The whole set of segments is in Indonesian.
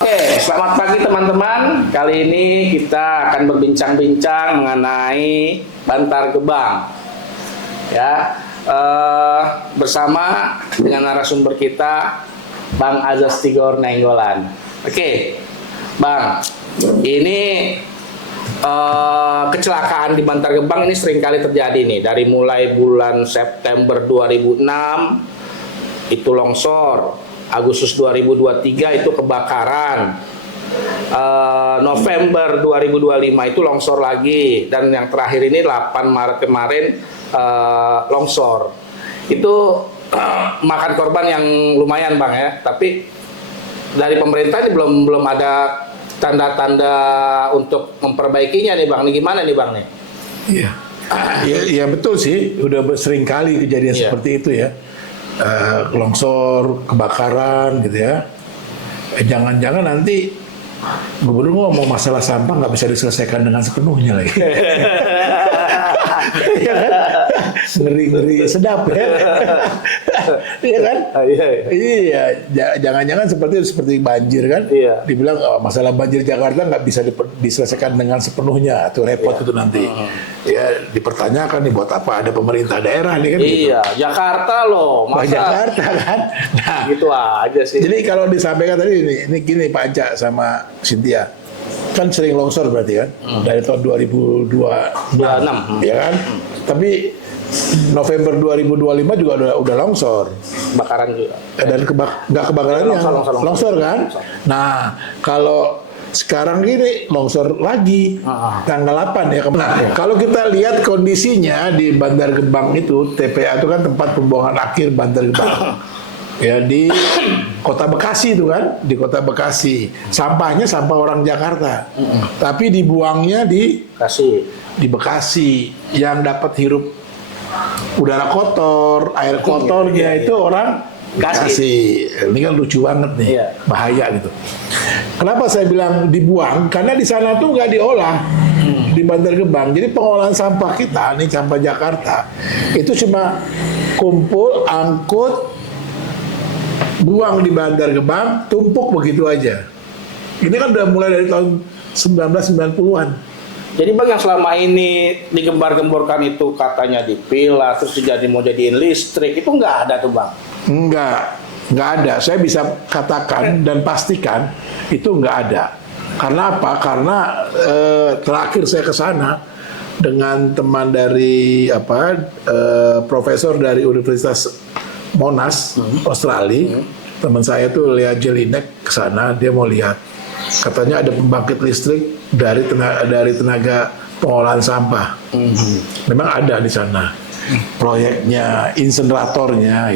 Oke, selamat pagi teman-teman. Kali ini kita akan berbincang-bincang mengenai Bantar Gebang. Ya, bersama dengan narasumber kita, Bang Azas Tigor Nainggolan. Oke, Bang, ini kecelakaan di Bantar Gebang ini sering kali terjadi nih. Dari mulai bulan September 2006 itu longsor. Agustus 2023 itu kebakaran, November 2025 itu longsor lagi, dan yang terakhir ini 8 Maret kemarin longsor. Itu makan korban yang lumayan, Bang, ya. Tapi dari pemerintah ini belum ada tanda-tanda untuk memperbaikinya nih, Bang. Ini gimana nih, Bang, nih? Iya, iya betul sih. Udah sering kali kejadian seperti itu ya. Longsor, kebakaran gitu ya. Jangan-jangan nanti gubernur ngomong masalah sampah nggak bisa diselesaikan dengan sepenuhnya lagi. Iya kan? Ngeri-ngeri sedap ya. Iya kan? Iya, jangan-jangan seperti banjir kan? Iya. Dibilang masalah banjir Jakarta nggak bisa diselesaikan dengan sepenuhnya, tuh repot itu nanti. Ya dipertanyakan nih buat apa ada pemerintah daerah nih kan? Iya, gitu. Jakarta loh, masa Jakarta kan? Nah, gitu aja sih. jadi kalau disampaikan tadi ini gini Pak Aca sama Cynthia, kan sering longsor berarti kan dari tahun 2026 ya kan, tapi November 2025 juga udah longsor, Bakaran juga. dan nggak kebakarannya longsor kan. Nah kalau sekarang gini longsor lagi tanggal 8 ya. Nah, kalau kita lihat kondisinya di Bantar Gebang itu, TPA itu kan tempat pembuangan akhir Bantar Gebang. Ya di Kota Bekasi itu kan, di Kota Bekasi. Sampahnya sampah orang Jakarta. Tapi dibuangnya di Bekasi. Yang dapat hirup udara kotor, air kotornya itu orang Bekasi. Ini kan lucu banget nih, bahaya gitu. Kenapa saya bilang dibuang? Karena di sana tuh nggak diolah di Bantar Gebang. Jadi pengolahan sampah kita, nih sampah Jakarta, itu cuma kumpul, angkut, buang di Bantar Gebang, tumpuk begitu aja. Ini kan udah mulai dari tahun 1990-an. Jadi Bang, yang selama ini digembar-gemborkan itu katanya dipilah, terus mau jadiin listrik, itu nggak ada tuh, Bang? Nggak ada. Saya bisa katakan dan pastikan itu nggak ada. Karena apa? Karena terakhir saya ke sana dengan teman dari profesor dari Universitas Monash, Australia. Teman saya tuh Lea Jelinek ke sana, dia mau lihat. Katanya ada pembangkit listrik dari tenaga pengolahan sampah. Memang ada di sana. Proyeknya, inseneratornya.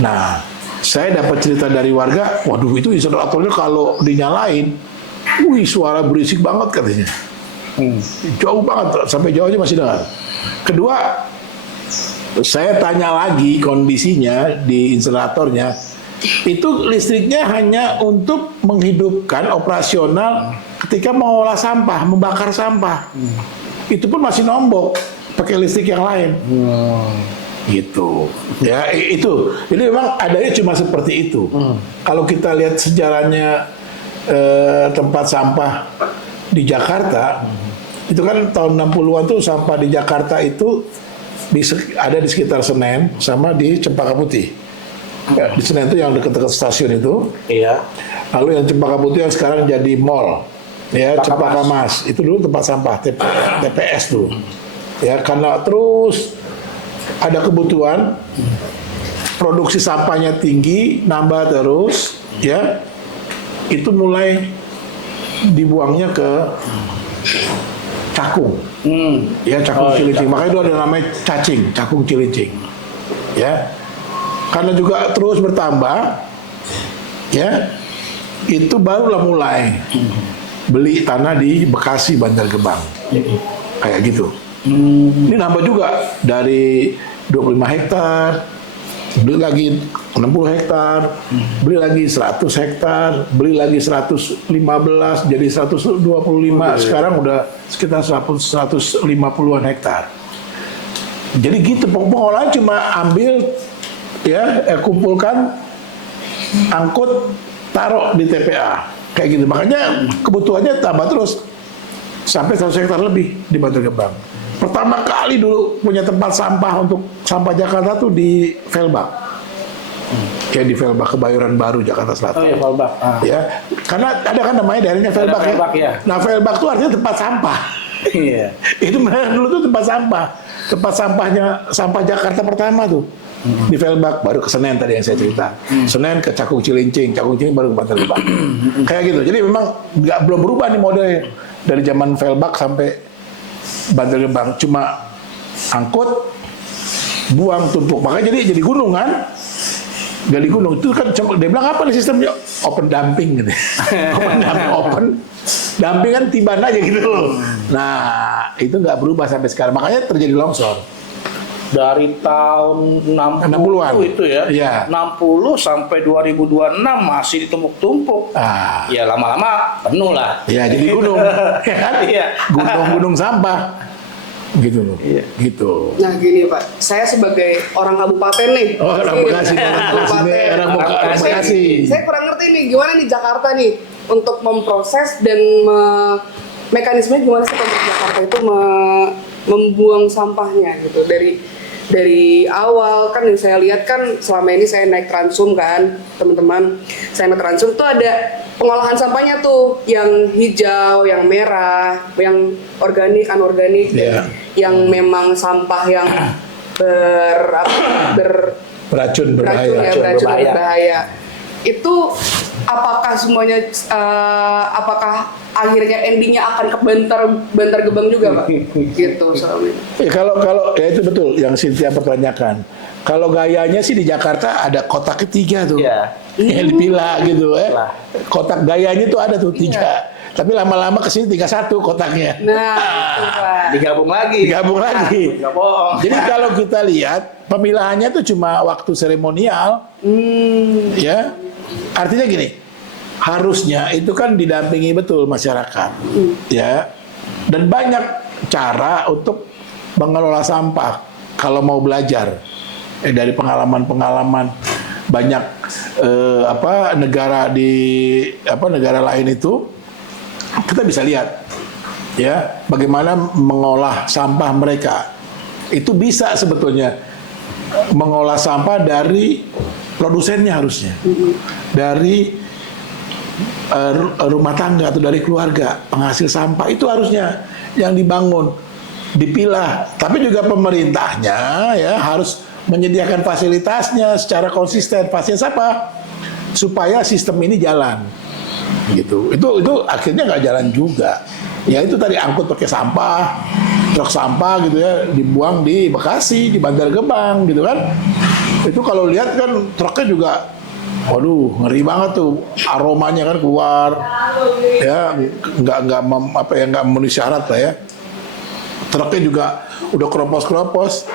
Nah, saya dapat cerita dari warga, waduh itu inseneratornya kalau dinyalain, suara berisik banget katanya. Jauh banget, sampai jauh aja masih dengar. Kedua, saya tanya lagi kondisinya di inseneratornya, itu listriknya hanya untuk menghidupkan operasional ketika mengolah sampah, membakar sampah. Itu pun masih nombok pakai listrik yang lain. Gitu. Ya, itu. Jadi memang adanya cuma seperti itu. Kalau kita lihat sejarahnya tempat sampah di Jakarta, itu kan tahun 60-an tuh sampah di Jakarta itu ada di sekitar Senen sama di Cempaka Putih. Ya, di Senen itu yang dekat-dekat stasiun itu. Iya. Lalu yang Cempaka Putih yang sekarang jadi mall. Ya, Cempaka Mas. Itu dulu tempat sampah TPS dulu. Ya, karena terus ada kebutuhan, produksi sampahnya tinggi, nambah terus, ya. Itu mulai dibuangnya ke Cakung. Ya, Cakung Cilincing. Makanya itu ada namanya Cakung Cilincing. Ya. Karena juga terus bertambah, ya. Itu barulah mulai beli tanah di Bekasi Bantar Gebang. Kayak gitu. Ini nambah juga dari 25 hektar, beli lagi 60 hektar, beli lagi 100 hektar, beli lagi 115, jadi 125, sekarang udah sekitar 150-an hektar. Jadi gitu, pengolahan cuma ambil, ya, kumpulkan, angkut, taruh di TPA kayak gitu. Makanya kebutuhannya tambah terus sampai 100 hektar lebih di Bantar Gebang. Pertama kali dulu punya tempat sampah untuk sampah Jakarta tuh di Velbak. Ya di Velbak, Kebayoran Baru, Jakarta Selatan. Oh iya, Velbak. Ya, karena ada kan namanya daerahnya Velbak ya. Velbak, ya. Nah, Velbak tuh artinya tempat sampah. Iya. Itu benar dulu tuh tempat sampah. Tempat sampahnya, sampah Jakarta pertama tuh. Di Velbak, baru ke Senen tadi yang saya cerita. Senen ke Cakung Cilincing baru ke Bantar Gebang. Kayak gitu. Jadi memang belum berubah nih modelnya. Dari zaman Velbak sampai Bantar Gebang. Cuma angkut, buang, tumpuk. Makanya jadi gunung kan. Jadi gunung itu kan dia bilang apa nih sistemnya? Open dumping gitu. open dumping kan tiban aja gitu loh. Nah, itu nggak berubah sampai sekarang. Makanya terjadi longsor. Dari tahun 60-an. itu ya. Iya. 60 sampai 2026 masih ditumpuk-tumpuk. Ya lama-lama penuh lah. Ya jadi gunung. Ya kan? Iya. Gunung sampah. Gitu loh. Iya. Gitu. Nah gini Pak, saya sebagai orang kabupaten nih. Oh, orang Bekasi, orang Bekasi. Saya kurang ngerti nih, gimana nih Jakarta nih untuk memproses dan mekanismenya gimana sih untuk Jakarta itu membuang sampahnya gitu dari awal kan yang saya lihat kan selama ini saya naik Transum kan teman-teman, saya naik Transum tuh ada pengolahan sampahnya tuh yang hijau, yang merah, yang organik, anorganik, yang memang sampah yang beracun berbahaya. Itu apakah semuanya apakah akhirnya endingnya akan ke Bantar Gebang juga Pak? Gitu soalnya. Ya, kalau ya itu betul yang Cynthia pertanyakan. Kalau gayanya sih di Jakarta ada kotak ketiga tuh. Iya. Yang dipila gitu kotak gayanya tuh ada tuh 3. Tapi lama-lama kesini tinggal 1 kotaknya. Nah, itu Pak. Digabung lagi. Nggak bohong. Jadi kalau kita lihat pemilahannya tuh cuma waktu seremonial. Ya. Artinya gini, harusnya itu kan didampingi betul masyarakat. Ya. Dan banyak cara untuk mengelola sampah kalau mau belajar dari pengalaman-pengalaman banyak negara lain itu kita bisa lihat ya bagaimana mengolah sampah mereka. Itu bisa sebetulnya mengolah sampah dari produsennya harusnya. Dari rumah tangga atau dari keluarga penghasil sampah itu harusnya yang dibangun, dipilah. Tapi juga pemerintahnya ya harus menyediakan fasilitasnya secara konsisten. Fasilitas apa? Supaya sistem ini jalan. Gitu. Itu akhirnya nggak jalan juga. Ya itu tadi angkut pakai sampah, truk sampah gitu ya, dibuang di Bekasi, di Bantar Gebang gitu kan. Itu kalau lihat kan truknya juga waduh, ngeri banget tuh aromanya kan keluar. Ya, nggak memenuhi syarat lah ya. Truknya juga udah keropos-keropos.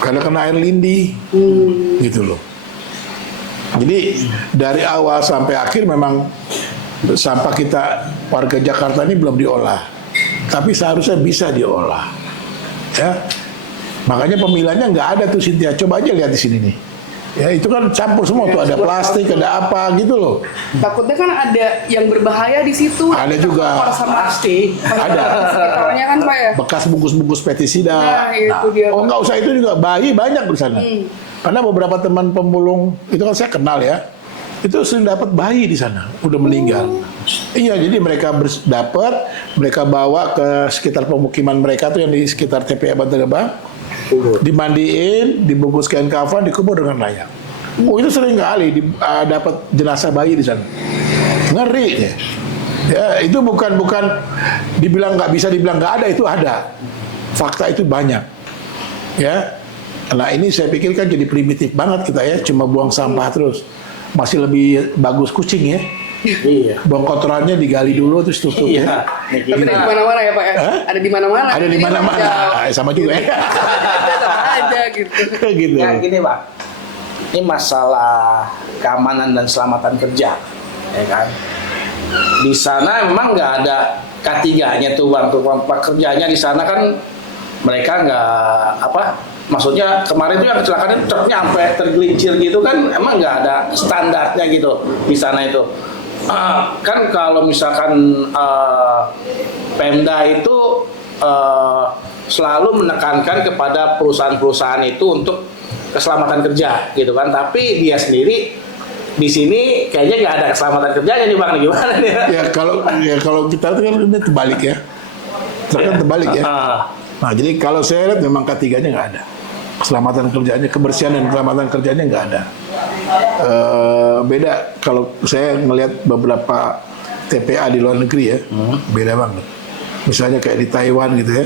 Karena kena air lindi. Gitu loh. Jadi dari awal sampai akhir memang sampah kita warga Jakarta ini belum diolah. Tapi seharusnya bisa diolah. Ya. Makanya pemilihannya nggak ada tuh Cynthia. Coba aja lihat di sini nih. Ya itu kan campur semua tuh, ada plastik, ada apa gitu loh. Takutnya kan ada yang berbahaya di situ. Ada juga. Pasti. Ada. Sekitarnya kan Pak ya. Bekas bungkus-bungkus pestisida. Nah, itu dia. Oh nggak usah itu juga, bayi banyak di sana. Karena beberapa teman pemulung itu kan saya kenal ya, itu sering dapat bayi di sana, udah meninggal. Iya, jadi mereka dapat, mereka bawa ke sekitar pemukiman mereka tuh yang di sekitar TPA Bantar Gebang, dimandiin, dibungkus kain kafan, dikubur dengan layak. Oh itu sering kali dapat jenazah bayi di sana. Ngeri ya. Ya itu bukan dibilang nggak bisa, dibilang nggak ada, itu ada. Fakta itu banyak. Ya. Nah ini saya pikir kan jadi primitif banget kita ya, cuma buang sampah terus. Masih lebih bagus kucing ya. Iya. Buang kotorannya digali dulu terus tutup ya. Tapi ada di mana-mana ya Pak ya? Ada di mana-mana. Ada di mana-mana. Sama juga ya. Sama aja gitu. Gitu. Ya gini Pak, ini masalah keamanan dan keselamatan kerja, ya kan? Di sana memang nggak ada K3-nya tuh Bang, tuh pekerjanya di sana kan mereka Maksudnya kemarin itu yang kecelakaan itu truknya sampai tergelincir gitu kan, emang nggak ada standarnya gitu di sana itu. Kan kalau misalkan Pemda itu selalu menekankan kepada perusahaan-perusahaan itu untuk keselamatan kerja gitu kan, tapi dia sendiri di sini kayaknya nggak ada keselamatan kerjanya nih Bang, gimana nih? Ya kalau kita tuh kan ini terbalik ya. Kan terbalik ya. Nah, jadi kalau saya lihat memang ketiganya nggak ada. Keselamatan kerjanya, kebersihan dan keselamatan kerjanya nggak ada. Beda kalau saya ngelihat beberapa TPA di luar negeri ya, beda banget. Misalnya kayak di Taiwan gitu ya,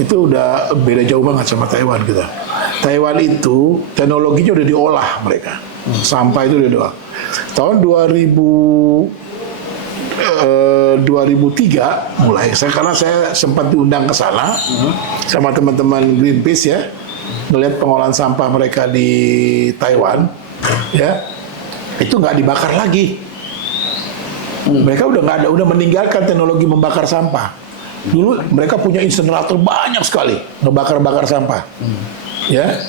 itu udah beda jauh banget sama Taiwan kita. Taiwan itu teknologinya udah diolah mereka, sampah itu udah diolah. Tahun 2003 mulai, karena saya sempat diundang ke sana sama teman-teman Greenpeace ya, melihat pengolahan sampah mereka di Taiwan, ya itu nggak dibakar lagi. Mereka udah nggak ada, udah meninggalkan teknologi membakar sampah. Dulu mereka punya insenerator banyak sekali ngebakar-bakar sampah. Ya,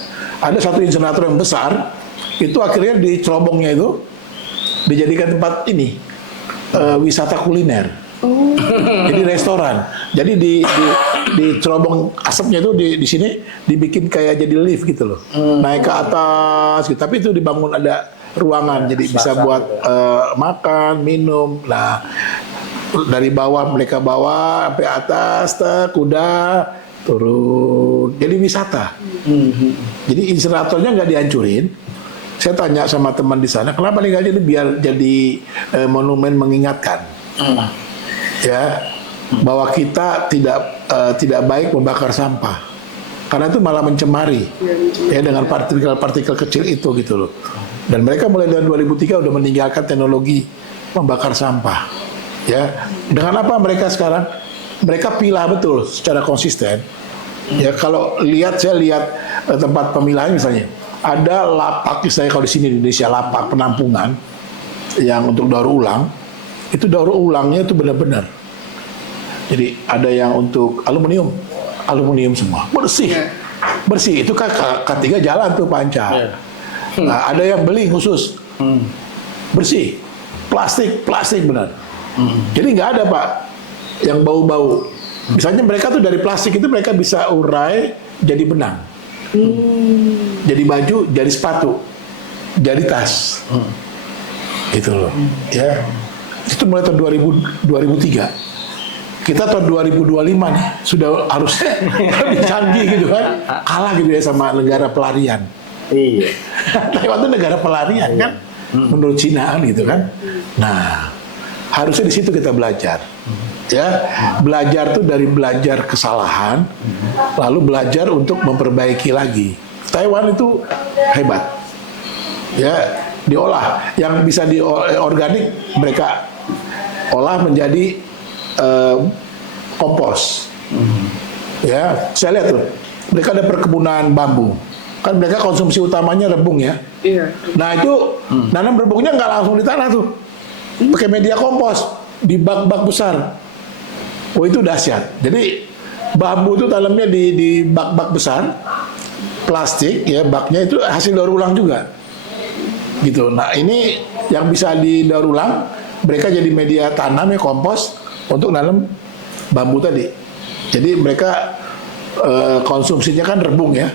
ada satu insenerator yang besar, itu akhirnya di cerobongnya itu dijadikan tempat ini wisata kuliner. Jadi restoran. Jadi di cerobong asapnya itu di sini dibikin kayak jadi lift gitu loh. Naik ke atas gitu. Tapi itu dibangun ada ruangan, jadi bisa buat makan, minum. Nah, dari bawah mereka bawa sampai atas, kuda turun. Jadi wisata. Jadi inseneratornya nggak dihancurin. Saya tanya sama teman di sana, kenapa nih jadi biar jadi monumen mengingatkan, ya, bahwa kita tidak baik membakar sampah, karena itu malah mencemari, ya, dengan partikel-partikel kecil itu gitu loh. Dan mereka mulai dari 2003 udah meninggalkan teknologi membakar sampah, ya. Dengan apa mereka sekarang? Mereka pilah betul secara konsisten. Ya, kalau saya lihat tempat pemilahan misalnya. Ada lapak, saya kalau di sini di Indonesia, lapak penampungan yang untuk daur ulang, itu daur ulangnya itu benar-benar. Jadi ada yang untuk aluminium semua, bersih. Itu kan K3 jalan tuh Panca. Nah, ada yang beli khusus, bersih, plastik benar. Jadi nggak ada Pak yang bau-bau. Misalnya mereka tuh dari plastik itu mereka bisa urai jadi benang. Jadi baju, jadi sepatu, jadi tas, gitu loh. Ya, itu mulai tahun 2003. Kita tahun 2025 nih sudah harus lebih canggih gitu kan, kalah gitu ya sama negara pelarian. Iya. Taiwan itu negara pelarian kan, menurut Cina gitu kan. Nah, harusnya di situ kita belajar. Ya, belajar tuh dari belajar kesalahan, lalu belajar untuk memperbaiki lagi. Taiwan itu hebat, ya, diolah, yang bisa organik mereka olah menjadi kompos. Ya, saya lihat tuh, mereka ada perkebunan bambu, kan mereka konsumsi utamanya rebung ya. Iya. Nah itu nanam rebungnya nggak langsung di tanah tuh, pakai media kompos di bak-bak besar. Oh itu dahsyat. Jadi bambu itu tanamnya di bak-bak besar, plastik ya, baknya itu hasil daur ulang juga. Gitu. Nah ini yang bisa didaur ulang, mereka jadi media tanam ya, kompos untuk nanam bambu tadi. Jadi mereka konsumsinya kan rebung ya,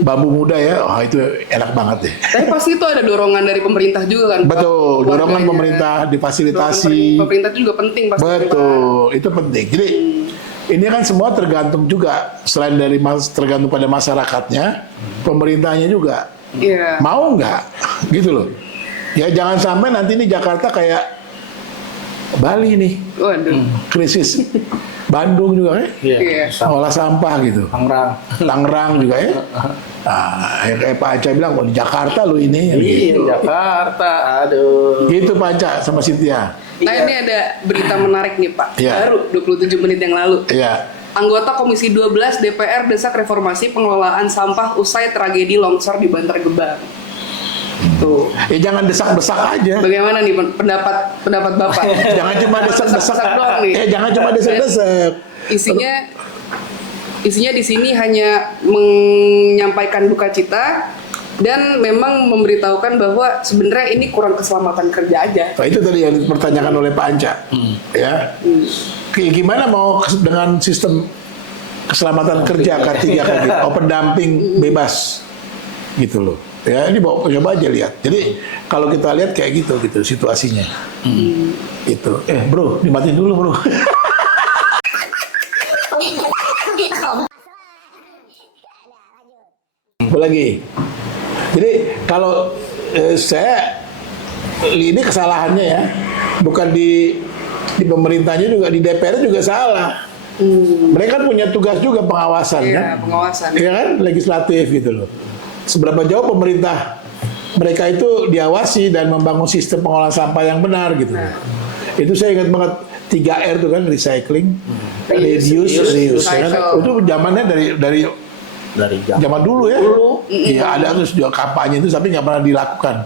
bambu muda ya, itu enak banget deh. Tapi pasti itu ada dorongan dari pemerintah juga kan? Betul, dorongan pemerintah difasilitasi. Pemerintah itu juga penting pasti. Betul, itu penting. Jadi ini kan semua tergantung juga, selain dari tergantung pada masyarakatnya, pemerintahnya juga. Iya. Mau nggak, gitu loh. Ya jangan sampai nanti ini Jakarta kayak Bali nih, Waduh. krisis. Bandung juga ya, Iya. olah sampah gitu. Tangerang juga ya. Nah, kayak Pak Aca bilang, di Jakarta lo ini. Gitu. Jakarta, aduh. Gitu Pak Aca sama Cynthia. Nah ini ada berita menarik nih Pak, Iya. baru 27 menit yang lalu. Iya. Anggota Komisi 12 DPR desak reformasi pengelolaan sampah usai tragedi longsor di Bantar Gebang. Tuh. Ya jangan desak-desak aja. Bagaimana nih pendapat Bapak? Jangan cuma desak-desak doang nih. Jangan cuma desak-desak. Isinya isinya di sini hanya menyampaikan duka cita dan memang memberitahukan bahwa sebenarnya ini kurang keselamatan kerja aja. Nah, itu tadi yang dipertanyakan oleh Pak Anca. Ya. Gimana mau dengan sistem keselamatan kerja K3 kayak gitu, pendamping bebas gitu loh. Ya, ini coba aja lihat. Jadi kalau kita lihat kayak gitu situasinya. Itu. Bro, dimatiin dulu, bro. Apa lagi? Jadi kalau saya ini kesalahannya ya, bukan di pemerintahnya juga, di DPR juga salah. Mereka kan punya tugas juga pengawasan kan? Pengawasan. Iya kan, legislatif gitu loh. Seberapa jauh pemerintah mereka itu diawasi dan membangun sistem pengolahan sampah yang benar gitu. Itu saya ingat banget 3R itu kan, recycling, reuse, ya kan? Itu zamannya dari zaman dulu ya. Iya, ada terus juga kampanye itu tapi nggak pernah dilakukan.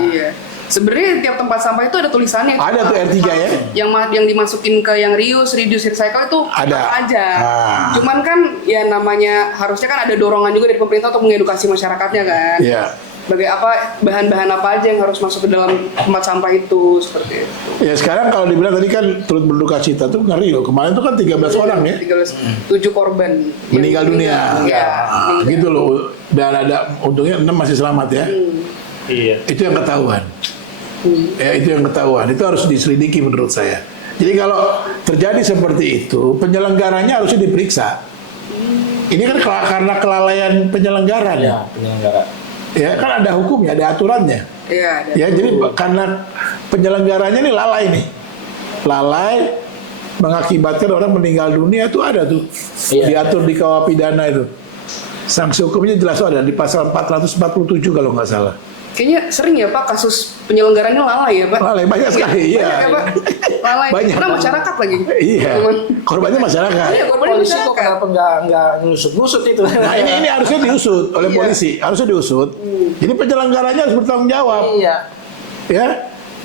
Iya. Sebenarnya tiap tempat sampah itu ada tulisannya. Ada tuh R3 ya. Yang dimasukin ke yang reuse, reduce, recycle itu Ada. apa aja. Ah. Cuman kan ya namanya harusnya kan ada dorongan juga dari pemerintah untuk mengedukasi masyarakatnya kan. Iya. Sebagai apa, bahan-bahan apa aja yang harus masuk ke dalam tempat sampah itu, seperti itu. Ya sekarang kalau dibilang tadi kan turut berduka cita tuh ngeri loh. Kemarin tuh kan 13 orang ya 7 korban meninggal dunia. Ya, meninggal. Gitu loh. Dan ada untungnya 6 masih selamat ya. Iya. Itu yang ketahuan. Ya, itu yang ketahuan. Itu harus diselidiki menurut saya. Jadi kalau terjadi seperti itu, penyelenggaranya harusnya diperiksa. Ini kan karena kelalaian penyelenggara. Ya, penyelenggara. Ya, kan ada hukumnya, ada aturannya. Iya, ada. Ya, jadi karena penyelenggaranya ini lalai nih. Lalai mengakibatkan orang meninggal dunia itu ada tuh. Iya. Diatur di KUH pidana itu. Sanksi hukumnya jelas ada di pasal 447 kalau nggak salah. Kayaknya sering ya Pak kasus penyelenggaranya lalai ya Pak. Lalai banyak sekali, iya. Banyak ya Pak. Lalai. Banyak. Karena masyarakat lagi. Iya. Iya, Korbannya masyarakat. korbannya Polisi kok masyarakat. kenapa nggak ngusut-ngusut itu? Nah, ini harusnya diusut oleh polisi, harusnya diusut. Jadi penyelenggaranya harus bertanggung jawab. Iya. Ya,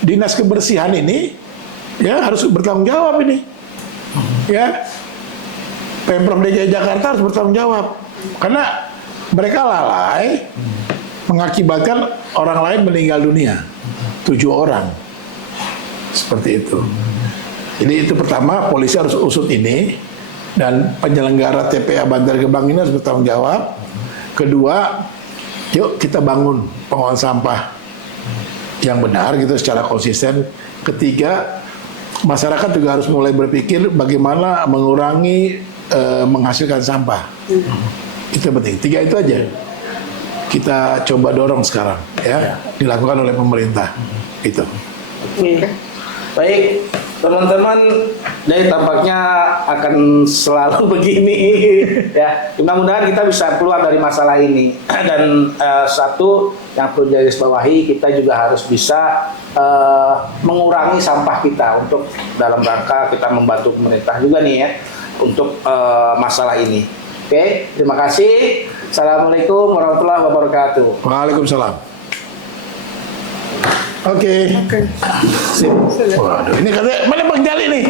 dinas kebersihan ini ya harus bertanggung jawab ini. Ya, Pemprov DKI Jakarta harus bertanggung jawab karena mereka lalai mengakibatkan orang lain meninggal dunia, 7 orang, seperti itu. Jadi itu pertama, polisi harus usut ini dan penyelenggara TPA Bantar Gebang ini harus bertanggung jawab. Kedua, yuk kita bangun pengolahan sampah yang benar gitu secara konsisten. Ketiga, masyarakat juga harus mulai berpikir bagaimana mengurangi menghasilkan sampah. Itu penting. 3 itu aja kita coba dorong sekarang ya, dilakukan oleh pemerintah. Itu. Oke. Baik, teman-teman, jadi tampaknya akan selalu begini ya. Mudah-mudahan kita bisa keluar dari masalah ini. Dan satu yang perlu digarisbawahi, kita juga harus bisa mengurangi sampah kita untuk dalam rangka kita membantu pemerintah juga nih ya untuk masalah ini. Oke, terima kasih. Assalamualaikum warahmatullahi wabarakatuh. Waalaikumsalam. Oke. Sip. Waduh, ini katanya mana Bang Jali nih?